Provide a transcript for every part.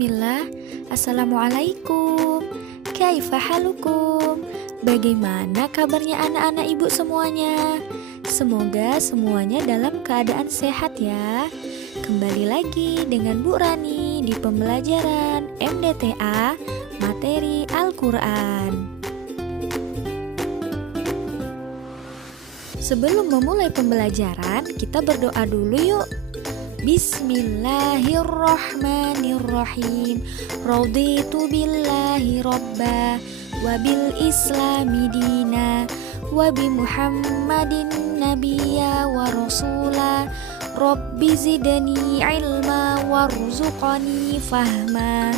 Bismillah. Assalamualaikum. Kaifa halukum? Bagaimana kabarnya anak-anak ibu semuanya? Semoga semuanya dalam keadaan sehat ya. Kembali lagi dengan Bu Rani di pembelajaran MDTA materi Al-Quran. Sebelum memulai pembelajaran, kita berdoa dulu yuk. Bismillahirrahmanirrahim. Raditu billahi robba wa bil islami dina wa bi muhammadin nabiyya wa rasula. Rabbi zidni ilma warzuqni fahma.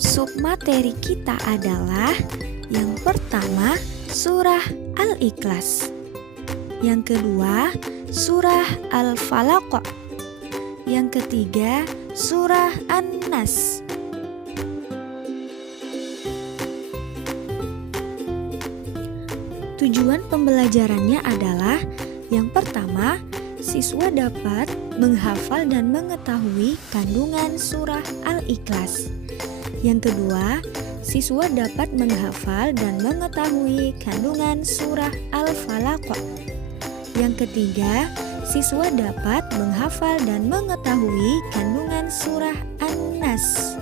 Submateri kita adalah yang pertama surah Al-Ikhlas, yang kedua surah Al-Falaq, yang ketiga surah An-Nas. Tujuan pembelajarannya adalah yang pertama, siswa dapat menghafal dan mengetahui kandungan surah Al-Ikhlas. Yang kedua, siswa dapat menghafal dan mengetahui kandungan surah Al-Falaq. Yang ketiga, siswa dapat menghafal dan mengetahui kandungan surah An-Nas.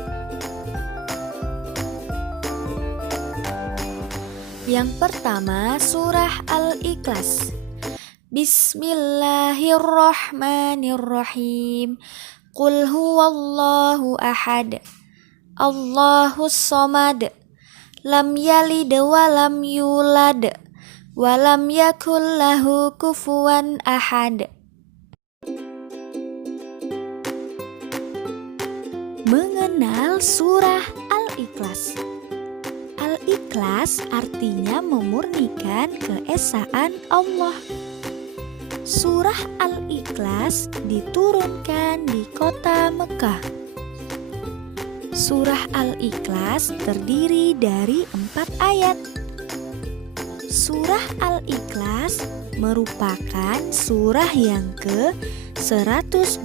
Yang pertama, surah Al-Ikhlas. Bismillahirrahmanirrahim. Qul huwallahu ahad. Allahus somad. Lam yalid wa lam yulad. Wa lam yakul lahu kufuwan ahad. Mengenal surah Al-Ikhlas. Al-Ikhlas artinya memurnikan keesaan Allah. Surah Al-Ikhlas diturunkan di kota Mekah. Surah Al-Ikhlas terdiri dari 4 ayat. Surah Al-Ikhlas merupakan surah yang ke-112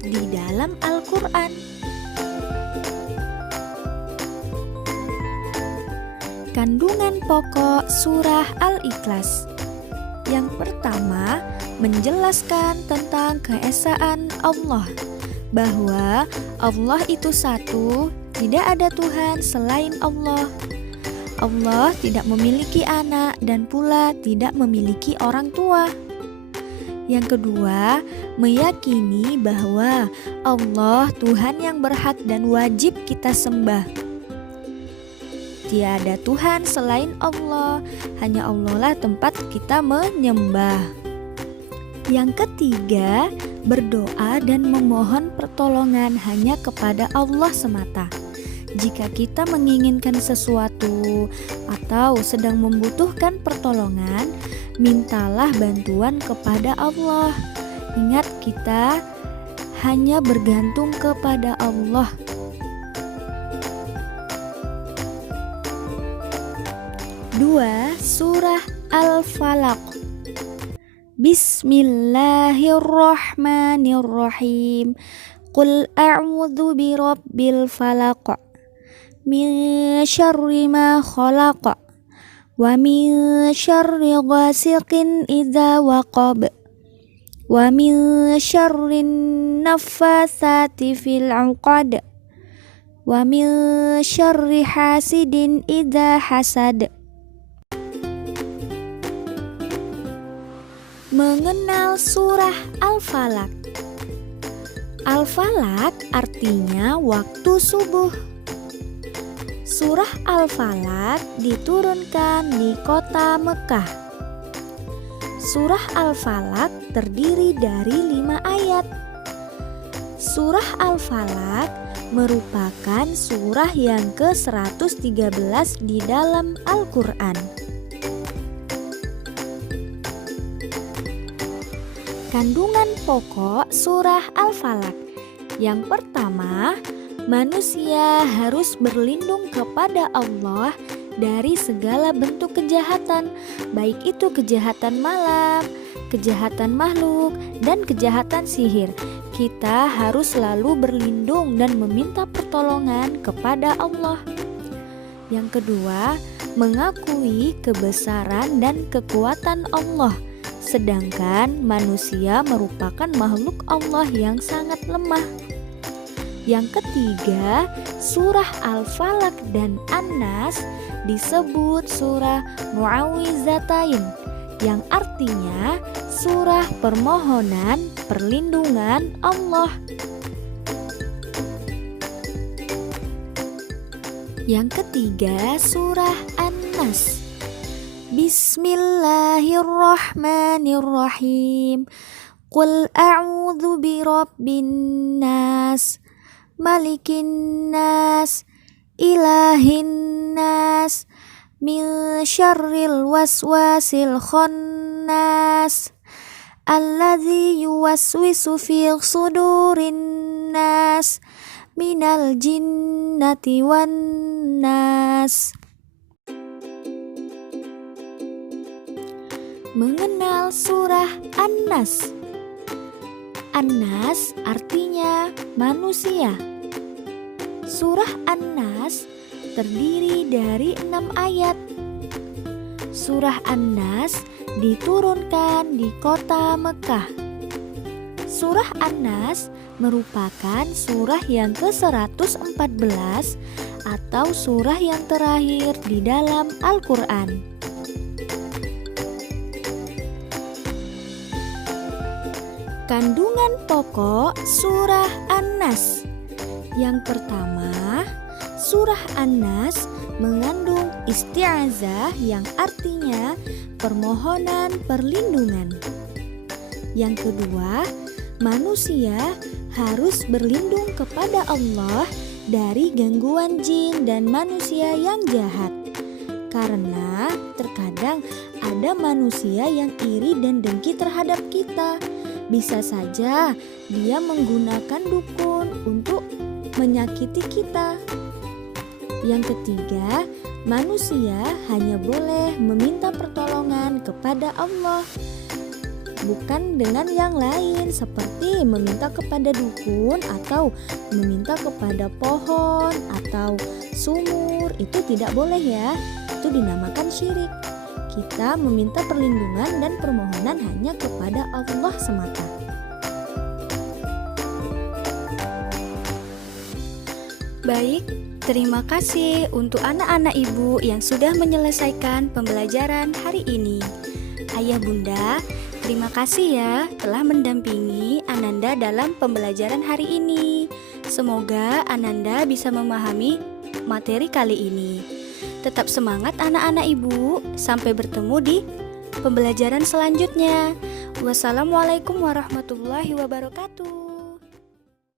di dalam Al-Quran. Kandungan pokok surah Al-Ikhlas. Yang pertama, menjelaskan tentang keesaan Allah, bahwa Allah itu satu, tidak ada Tuhan selain Allah. Allah tidak memiliki anak dan pula tidak memiliki orang tua. Yang kedua, meyakini bahwa Allah Tuhan yang berhak dan wajib kita sembah. Tiada Tuhan selain Allah, hanya Allah lah tempat kita menyembah. Yang ketiga, berdoa dan memohon pertolongan hanya kepada Allah semata. Jika kita menginginkan sesuatu atau sedang membutuhkan pertolongan, mintalah bantuan kepada Allah. Ingat, kita hanya bergantung kepada Allah. Dua, surah Al-Falaq. Bismillahirrahmanirrahim. Qul a'udzu birabbil falaq. Min syarri ma khalaq. Wa min syarri ghasiqin idza waqab. Wa min syarri naffatsati fil 'uqad. Wa min syarri hasidin idza hasad. Mengenal surah Al-Falaq. Al-Falaq artinya waktu subuh. Surah Al-Falaq diturunkan di kota Mekah. Surah Al-Falaq terdiri dari 5 ayat. Surah Al-Falaq merupakan surah yang ke-113 di dalam Al-Quran. Kandungan pokok surah Al-Falaq. Yang pertama, manusia harus berlindung kepada Allah dari segala bentuk kejahatan, baik itu kejahatan malam, kejahatan makhluk, dan kejahatan sihir. Kita harus selalu berlindung dan meminta pertolongan kepada Allah. Yang kedua, mengakui kebesaran dan kekuatan Allah, sedangkan manusia merupakan makhluk Allah yang sangat lemah. Yang ketiga, surah Al-Falaq dan An-Nas disebut surah Mu'awwizatain, yang artinya surah permohonan perlindungan Allah. Yang ketiga, surah An-Nas. Bismillahirrahmanirrahim. Qul a'udzu birabbin nas, malikin nas, ilahin nas, min syarril waswasil khannas, alladzi yuwaswisu fi sudurin nas, minal jinnati wan nas. Mengenal surah An-Nas. An-Nas artinya manusia. Surah An-Nas terdiri dari 6 ayat. Surah An-Nas diturunkan di kota Mekah. Surah An-Nas merupakan surah yang ke-114 atau surah yang terakhir di dalam Al-Quran. Kandungan pokok surah An-Nas. Yang pertama, surah An-Nas mengandung isti'azah yang artinya permohonan perlindungan. Yang kedua, manusia harus berlindung kepada Allah dari gangguan jin dan manusia yang jahat. Karena terkadang ada manusia yang iri dan dengki terhadap kita. Bisa saja dia menggunakan dukun untuk menyakiti kita. Yang ketiga, manusia hanya boleh meminta pertolongan kepada Allah, bukan dengan yang lain seperti meminta kepada dukun atau meminta kepada pohon atau sumur. Itu tidak boleh ya, itu dinamakan syirik. Kita meminta perlindungan dan permohonan hanya kepada Allah semata. Baik, terima kasih untuk anak-anak ibu yang sudah menyelesaikan pembelajaran hari ini. Ayah bunda, terima kasih ya telah mendampingi Ananda dalam pembelajaran hari ini. Semoga Ananda bisa memahami materi kali ini. Tetap semangat anak-anak ibu. Sampai bertemu di pembelajaran selanjutnya. Wassalamualaikum warahmatullahi wabarakatuh.